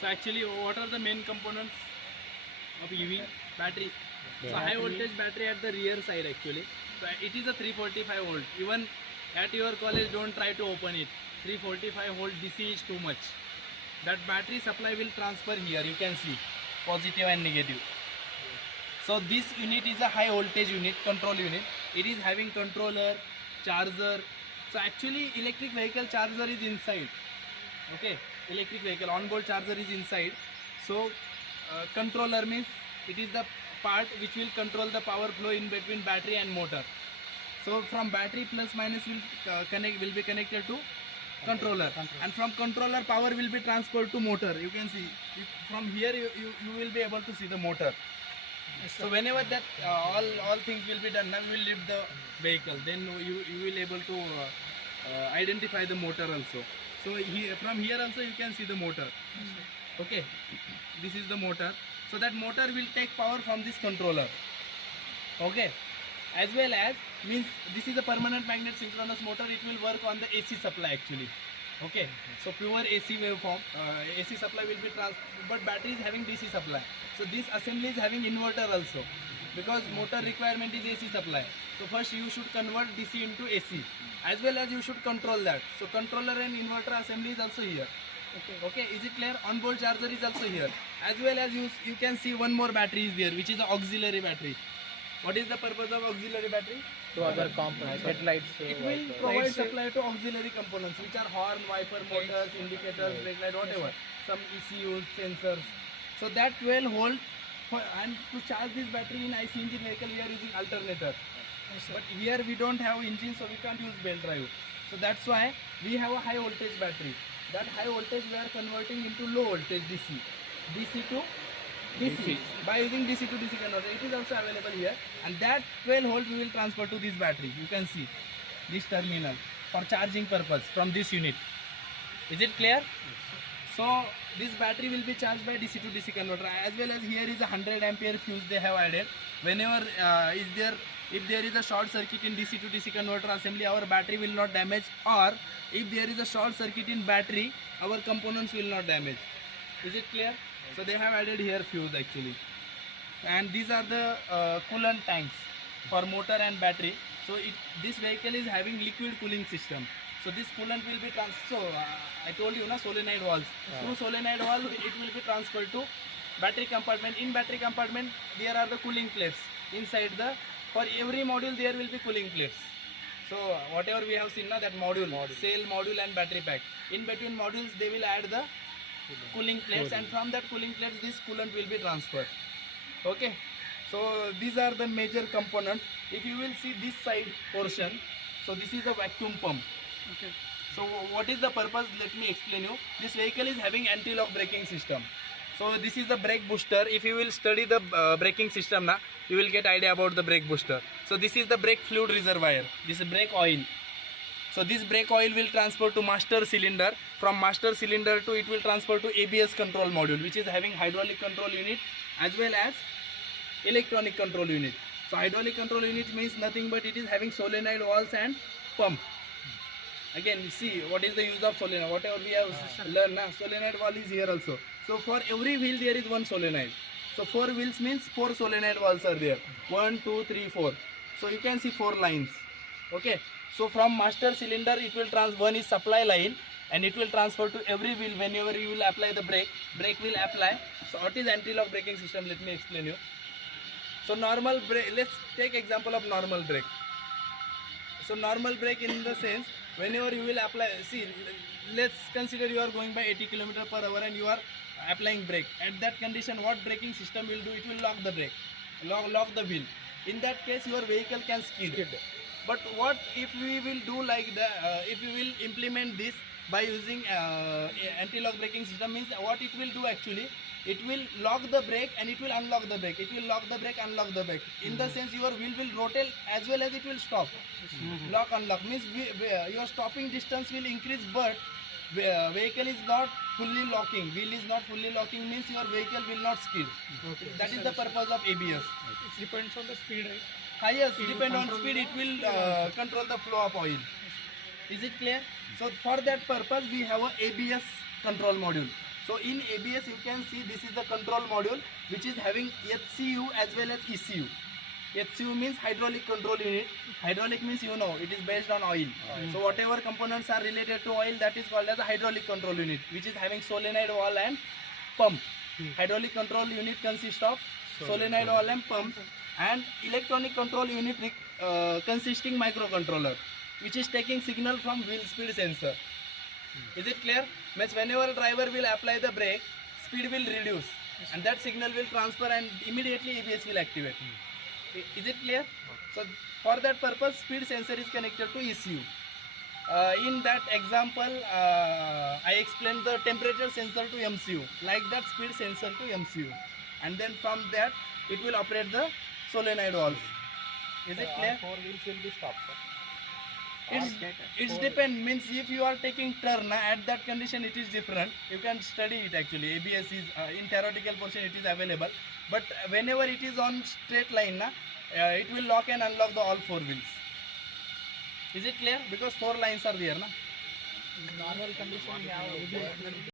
So actually, what are the main components of EV? Battery. So high voltage battery at the rear side actually. So it is a 345 volt. Even at your college, don't try to open it. 345 volt DC is too much. That battery supply will transfer here. You can see positive and negative. So this unit is a high voltage unit, control unit. It is having controller, charger. So actually, electric vehicle charger is inside. Okay, electric vehicle on-board charger is inside. So controller means it is the part which will control the power flow in between battery and motor. So from battery plus minus will be connected to controller, and from controller power will be transferred to motor. You can see from here you will be able to see the motor. So whenever that all things will be done, now we will lift the vehicle, then you will able to identify the motor also. So from here also you can see the motor. Okay, this is the motor. So that motor will take power from this controller. Okay, as well as means this is a permanent magnet synchronous motor. It will work on the AC supply actually. Okay, so pure AC waveform, AC supply will be but battery is having DC supply. So this assembly is having inverter also, because motor requirement is AC supply. So first you should convert DC into AC, as well as you should control that. So controller and inverter assembly is also here. Okay, is it clear? On-board charger is also here, as well as you can see one more battery is there, which is an auxiliary battery. What is the purpose of auxiliary battery? To other components, headlights. It will provide supply to auxiliary components, which are horn, wiper, motors, indicators, brake light, whatever. Some ECUs, sensors. So that will hold and to charge this battery in IC engine vehicle we are using alternator. But here we don't have engine, so we can't use belt drive. So that's why we have a high voltage battery. That high voltage we are converting into low voltage DC. DC to DC. By using DC to DC converter. It is also available here. And that 12 volt we will transfer to this battery. You can see this terminal for charging purpose from this unit. Is it clear? So this battery will be charged by DC to DC converter, as well as here is a 100 ampere fuse they have added. Whenever if there is a short circuit in DC to DC converter assembly, our battery will not damage, or if there is a short circuit in battery, our components will not damage. Is it clear? So they have added here fuse actually. And these are the coolant tanks for motor and battery. So this vehicle is having liquid cooling system. So this coolant will be I told you solenoid valves. Through solenoid valve it will be transferred to battery compartment. In battery compartment there are the cooling plates inside for every module there will be cooling plates. So whatever we have seen now, that module, cell, module and battery pack. In between modules they will add the cooling plates, and from that cooling plates this coolant will be transferred. Okay, so these are the major components. If you will see this side portion, so this is a vacuum pump. Okay, so what is the purpose? Let me explain you. This vehicle is having anti-lock braking system. So this is the brake booster. If you will study the braking system now, you will get idea about the brake booster. So this is the brake fluid reservoir. This is brake oil. So this brake oil will transfer to master cylinder. From master cylinder to it will transfer to ABS control module, which is having hydraulic control unit as well as electronic control unit. So hydraulic control unit means nothing but it is having solenoid valves and pump. Again, you see what is the use of solenoid. Whatever we have learned now, solenoid valve is here also. So for every wheel there is one solenoid. So 4 wheels means 4 solenoid valves are there. 1, 2, 3, 4. So you can see 4 lines. Okay. So from master cylinder it will one is supply line, and it will transfer to every wheel. Whenever you will apply the brake will apply. So what is anti-lock braking system? Let me explain you. So normal brake, let's take example of normal brake. So normal brake in the sense, whenever you will apply, see, let's consider you are going by 80 km/h and you are applying brake. At that condition, what braking system will do? It will lock the brake, lock the wheel. In that case, your vehicle can skid. But what if we will do like if we will implement this by using anti-lock braking system, means what it will do actually, it will lock the brake and it will unlock the brake. It will lock the brake, unlock the brake. In the sense your wheel will rotate as well as it will stop. Lock, unlock means your stopping distance will increase, but vehicle is not fully locking. Wheel is not fully locking means your vehicle will not skid. Okay. That is the purpose of ABS. It depends on the speed, right? Yes, depend on speed, it will control the flow of oil. Is it clear? So for that purpose we have a ABS control module. So in ABS you can see this is the control module which is having HCU as well as ECU. HCU means hydraulic control unit. Hydraulic means you know it is based on oil. So whatever components are related to oil, that is called as a hydraulic control unit, which is having solenoid valve and pump. Hydraulic control unit consists of solenoid valve and pump, and electronic control unit consisting microcontroller, which is taking signal from wheel speed sensor. Is it clear? Means whenever driver will apply the brake, speed will reduce, and that signal will transfer and immediately ABS will activate. Is it clear? So for that purpose, speed sensor is connected to ECU. In that example, I explained the temperature sensor to MCU, like that speed sensor to MCU, and then from that it will operate the solenoid valve. Is it clear? Four wheels will be stopped, sir. It's depend, means if you are taking turn at that condition it is different. You can study it actually. ABS is in theoretical portion it is available, but whenever it is on straight line it will lock and unlock the all four wheels. Is it clear? Because four lines are there. Normal condition we have ABS.